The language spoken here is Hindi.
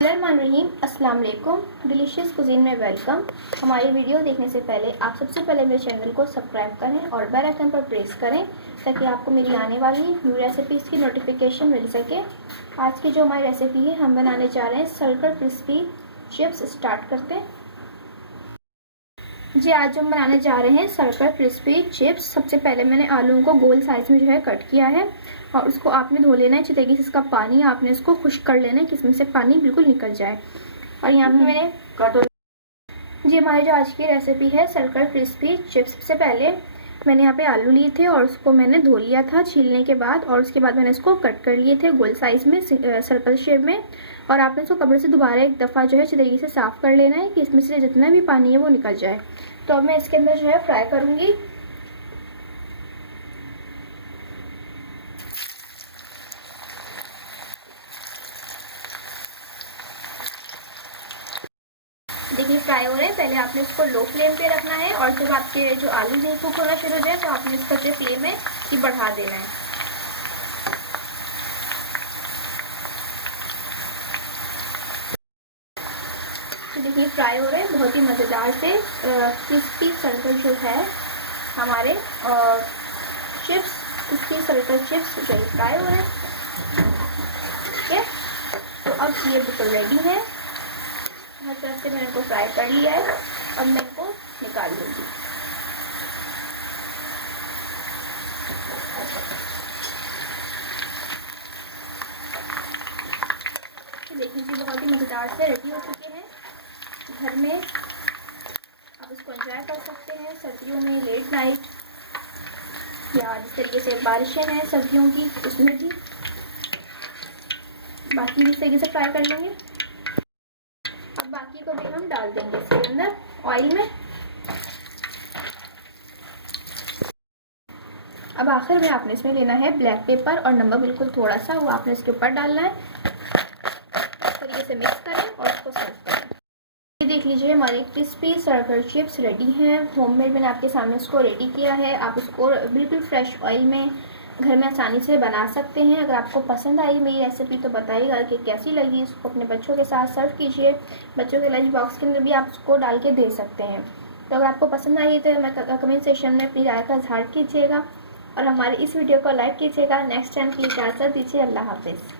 बिस्मिल्लाहिर्रहमानिर्रहीम, अस्सलाम वालेकुम। डिलीशियस कुजीन में वेलकम। हमारी वीडियो देखने से पहले आप सबसे पहले मेरे चैनल को सब्सक्राइब करें और बेल आइकन पर प्रेस करें ताकि आपको मेरी आने वाली न्यू रेसिपीज़ की नोटिफिकेशन मिल सके। आज की जो हमारी रेसिपी है, हम बनाने जा रहे हैं सल्फर क्रिस्पी चिप्स। स्टार्ट करते हैं जी। आज हम बनाने जा रहे हैं सल्फर क्रिस्पी चिप्स। सबसे पहले मैंने आलूओं को गोल साइज में जो है कट किया है और उसको आपने धो लेना है अच्छी तरीके से। इसका पानी आपने इसको खुश्क कर लेना है कि इसमें से पानी बिल्कुल निकल जाए। और यहाँ पे मैंने जी, हमारी जो आज की रेसिपी है सल्फर क्रिस्पी चिप्स। सबसे पहले मैंने यहाँ पे आलू लिए थे और उसको मैंने धो लिया था छीलने के बाद, और उसके बाद मैंने इसको कट कर लिए थे गोल साइज में सर्कल शेप में। और आपने इसको कपड़े से दोबारा एक दफ़ा जो है अच्छी तरीके से साफ़ कर लेना है कि इसमें से जितना भी पानी है वो निकल जाए। तो अब मैं इसके अंदर जो है फ्राई करूँगी। देखिए फ्राई हो रहे हैं। पहले आपने इसको लो फ्लेम पे रखना है और जब आपके जो आलू हैं कुक होना शुरू हो जाए तो आपने इसका जो फ्लेम है कि बढ़ा देना है। तो देखिए फ्राई हो रहे हैं बहुत ही मज़ेदार से क्रिस्पी सल्फर जो है हमारे चिप्स, क्रिस्पी सल्फर चिप्स जो फ्राई हो रहे हैं। ठीक है, तो अब ये बिल्कुल रेडी है। हर तरफ से मैंने इनको फ्राई कर लिया है। अब मैं इनको निकाल लूँगी। देखिए जी बहुत ही मज़ेदार से रेडी हो चुके हैं। घर में आप इसको एंजॉय कर सकते हैं सर्दियों में, लेट नाइट, या जिस तरीके से बारिशें हैं सर्दियों की उसमें भी। बाकी भी इस तरीके से फ्राई कर लेंगे। अब बाकी को भी हम डाल देंगे इसके अंदर ऑयल में। अब आखिर में आपने इसमें लेना है ब्लैक पेपर और नमक, बिल्कुल थोड़ा सा वो आपने इसके ऊपर डालना है। इस तरीके से मिक्स करें और इसको सर्व करें। ये देख लीजिए हमारे क्रिस्पी सल्फर चिप्स रेडी हैं। होममेड मैंने आपके सामने इसको रेडी किया है। आप इसको बिल्कुल फ्रेश ऑयल में घर में आसानी से बना सकते हैं। अगर आपको पसंद आई मेरी रेसिपी तो बताइएगा कि कैसी लगी। इसको अपने बच्चों के साथ सर्व कीजिए। बच्चों के लंच बॉक्स के अंदर भी आप इसको डाल के दे सकते हैं। तो अगर आपको पसंद आई तो मैं कमेंट सेक्शन में अपनी राय का इजहार कीजिएगा और हमारी इस वीडियो को लाइक कीजिएगा। नेक्स्ट टाइम के लिए इजाज़त दीजिए। अल्लाह हाफिज़।